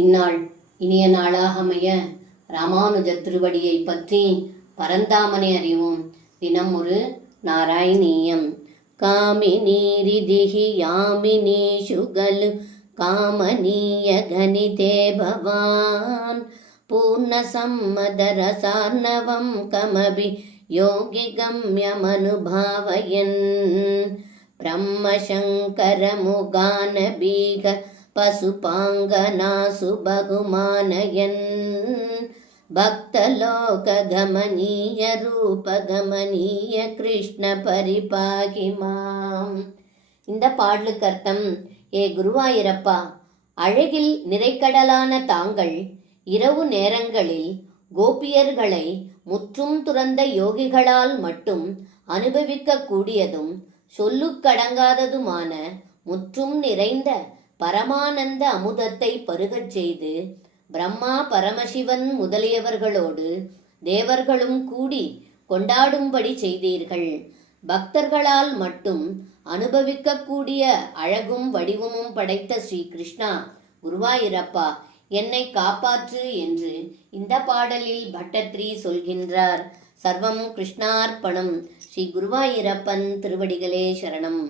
இந்நாள் இனிய நாளாக அமைய ராமானுஜ திருவடியை பற்றி பரந்தாமனை அறிவோம். தினம் ஒரு நாராயணீயம். காமினீரிதிஹி யாமினீஷுகலு காமனீய கணிதே பவான் பூர்ண சம்மதரசார்ணவம் கமபி யோகி கம்யமனுபாவயன் பிரம்மசங்கரமுகான பீக பசுபாங்கனாசு பகுமானயன் பக்தலோககமனீய ரூபகமனீய கிருஷ்ண பரிபாகிமாம். இந்த பாடலுக்கு அர்த்தம்: ஏ குருவாயிரப்பா, அழகில் நிறைக்கடலான தாங்கள் இரவு நேரங்களில் கோபியர்களை முற்றும் துறந்த யோகிகளால் மட்டும் அனுபவிக்க கூடியதும் சொல்லுக்கடங்காததுமான முற்றும் நிறைந்த பரமானந்த அமுதத்தை பருகச் செய்து பிரம்மா பரமசிவன் முதலியவர்களோடு தேவர்களும் கூடி கொண்டாடும்படி செய்தீர்கள். பக்தர்களால் மட்டும் அனுபவிக்கக்கூடிய அழகும் வடிவமும் படைத்த ஸ்ரீ கிருஷ்ணா, குருவாயிரப்பா, என்னை காப்பாற்று என்று இந்த பாடலில் பட்டத்ரி சொல்கின்றார். சர்வம் கிருஷ்ணார்ப்பணம். ஸ்ரீ குருவாயிரப்பன் திருவடிகளே சரணம்.